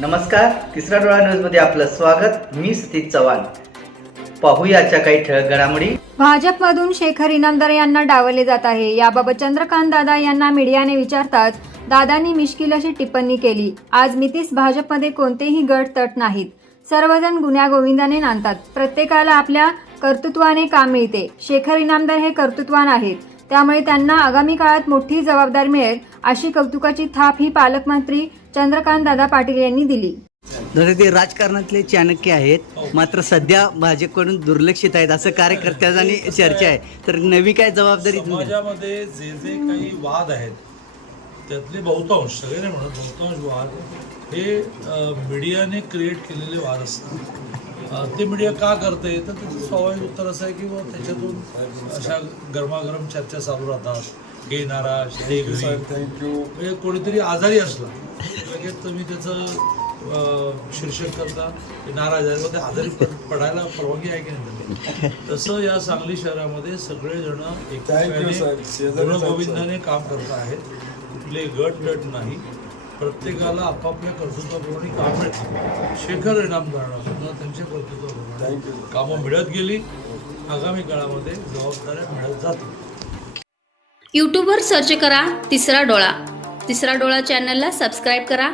नमस्कार तिसरा डोळा न्यूजमध्ये आपलं स्वागत. मी सतीश चव्हाण. पाहूया काही ठळक घडामोडी. भाजपमधून शेखर इनामदार यांना डावले जात आहे. याबाबत चंद्रकांत दादा यांना मीडियाने विचारताच दादांनी मिश्किल अशी टिप्पणी केली. आज मितीस भाजपमध्ये कोणतेही गट तट नाहीत. सर्वजण गुन्ह्या गोविंदाने नांदतात. प्रत्येकाला आपल्या कर्तृत्वाने काम मिळते. शेखर इनामदार हे कर्तृत्वान आहेत. त्यामुळे त्यांना आगामी काळात मोठी जबाबदारी मिळेल अशी कौतुकाची थाप ही पालकमंत्री चंद्रकांत दादा पाटील यांनी दिली. जसे ते राजकारणातले चाणक्य आहेत मात्र सध्या भाजपकडून दुर्लक्षित आहेत असं कार्यकर्त्यांचा आणि चर्चा आहे. तर नवी काय जबाबदारी? समाजामध्ये जे जे काही वाद आहेत त्यातले बहुतांश सगळे नाही म्हणत बहुतांश वाद हे मीडियाने क्रिएट केलेले वाद असतात. ते मीडिया का करते तर त्याचं स्वाभाविक उत्तर असं आहे की त्याच्यातून अशा गरमागरम चर्चा चालू राहतात. नाराज घरी म्हणजे कोणीतरी आजारी असला लगेच तुम्ही त्याचं शीर्षक करता नाराज आहे. मग ते आजारी पड- पडायला परवानगी आहे की नाही तसं या सांगली शहरामध्ये सगळेजण एकमेकाने गुणगोविंदाने काम करत आहेत. कुठले गट गट नाही. प्रत्येकाला आपापल्या कर्तृत्वाप्रमाणे काम मिळतं शेखर इनामदारांना सुद्धा त्यांच्या कर्तृत्वाप्रमाणे कामं मिळत गेली आगामी काळामध्ये जबाबदाऱ्या मिळत जातील. यूट्यूबवर सर्च करा तिसरा डोळा. तिसरा डोळा चॅनलला सबस्क्राईब करा.